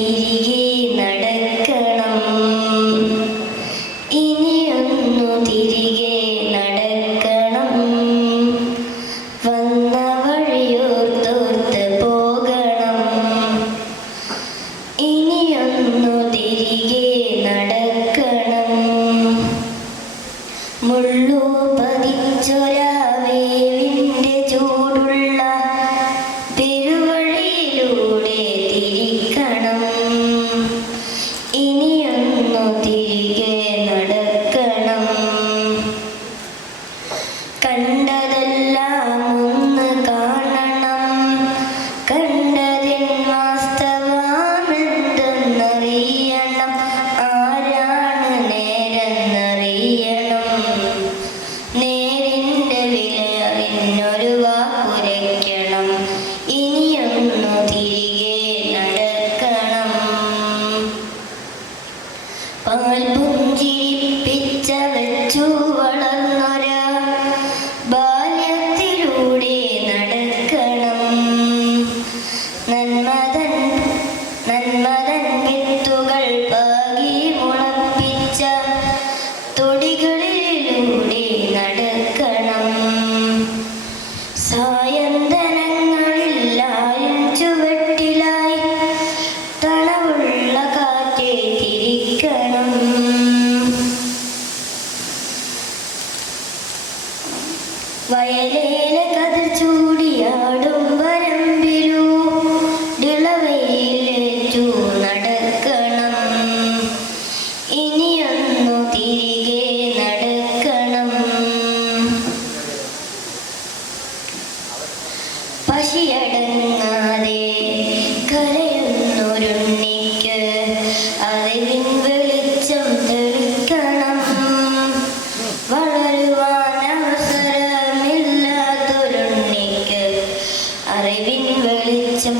തിരികെ നടക്കണം, ഇനിയൊന്നു തിരികെ നടക്കണം. വന്ന വഴിയോർത്തോർത്ത് പോകണം, ഇനിയൊന്നു തിരികെ നടക്കണം. മുള്ളു പതിച്ചൊരാവേവിൻ്റെ ചൂടുള്ള പെരുവഴിയിലൂടെ തിരിക്കണം, ഇനിയൊന്നു തിരികെ നടക്കണം. കണ്ടതെല്ലാം ഒന്ന് കാണണം, കണ്ടതിൻ വാസ്തവമെന്തെന്നറിയണം. ആരാണ് നേരെന്നറിയണം, നേരിൻ്റെ വില അറിഞ്ഞൊരു വാക്കുരയ്ക്കണം, ഇനിയൊന്നു തിരികെ നടക്കണം. പാൽ പുഞ്ചിരിപ്പിച്ച വെച്ചു വളർന്നൊരാ ബാല്യത്തിലൂടെ നടക്കണം. നന്മതൻ വിത്തുകൾ പാകി മുളപ്പിച്ച തൊടികളിലൂടെ നടക്കണം. സായന്തനങ്ങളിലായും ചുവട്ടിലായി തണവുള്ള കാറ്റേ തിരിക്കണം. വയലേല കതിർ ചൂടിയാടും വരമ്പിലൂടിളവയിലേറ്റു നടക്കണം, ഇനിയൊന്നു തിരികെ നടക്കണം. പശിയടങ്ങാതെ കരയുന്നൊരുണ്ണിക്ക് അറിവിൻ വെളിച്ചം തെളിക്കണം. വളരുവാൻ അവസരമില്ലാത്തൊരുണ്ണിക്ക് അറിവിൻ വെളിച്ചം